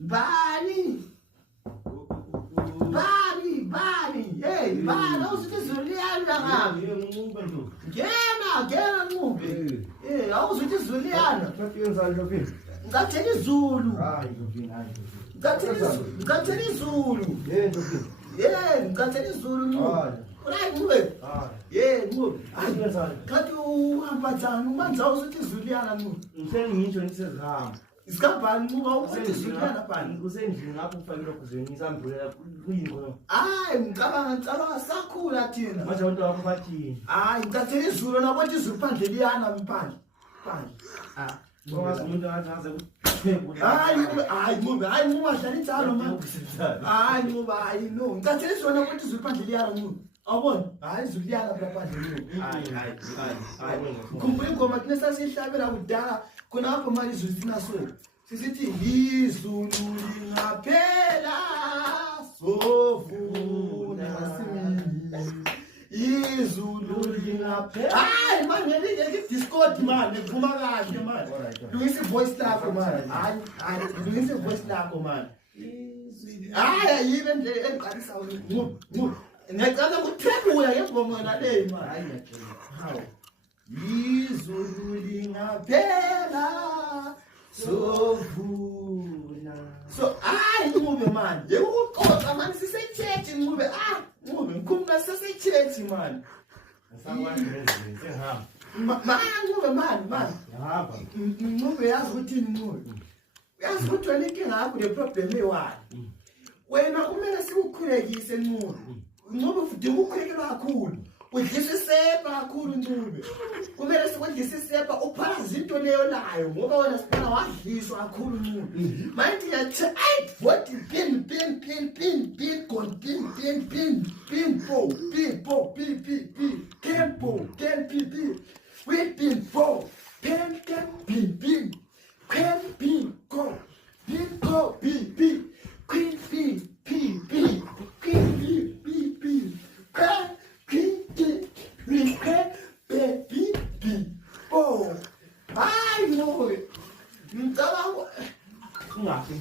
Bani. Hey, bani, awusizuliana ngapi? Ngena ngube. Awusizuliana. Ngathela izulu. Ngathela izulu. Ngathela izulu. Right, ngube. Ngube. Kanti uhamba njani? Umanza usithi izuliana ngube. Ngitheni ngisho ngisezihamba. Isikabhani muba ukuthi izuliana bani? Kusendlini lapho ufakile kuzweni isambulela kuyini. Ngicabanga sakhula thina. Manje abantu bakho bathini? Ngicela izulu nabo ukuthi izulu phandle liyana mphandle. Ngoba umuntu angaze ngube wadlala injalo manje. Ngube no. Ngicela izulu ukuthi izulu phandle liyana ngube. Awubona? Izulu liyana phandle ngube. Khumbula ingoma thina sasihlabela kudala khonapho manje izulu thina so. Sisithi izulu lingaphela sovuna izulu lingaphela. Manje ngeke discord manje phuma kahle manje. Lungisa voice lakho manje. Lungisa voice lakho manje. Yibe nje engiqalisa ngube. Ngicela ukuthembuya ngengoma nale manje. Ngiyatshela. Hawu. Izulu lingaphela sovuna. So ngube manje ukuqoqa manje sisechechi ngube ngube ngikhumula sisechechi manje. Ngisakwazi ngezinto sengihamba. Ngube manje. Yahamba. Ngube yazi ukuthini ngube. Uyazi ukuthi wena inkinga yakho le problem eyiwani. Wena kumele sikukhulekise ngube. Ngube futhi ukukhulekelwa kakhulu. Udlisa isepa kakhulu Ncube. Kumele sikwedlisa isepa uphala izinto leyo nayo ngoba wena siphala wadliswa kakhulu Ncube. Manje yathi what pin tempo we pin po pin go Ngaphi?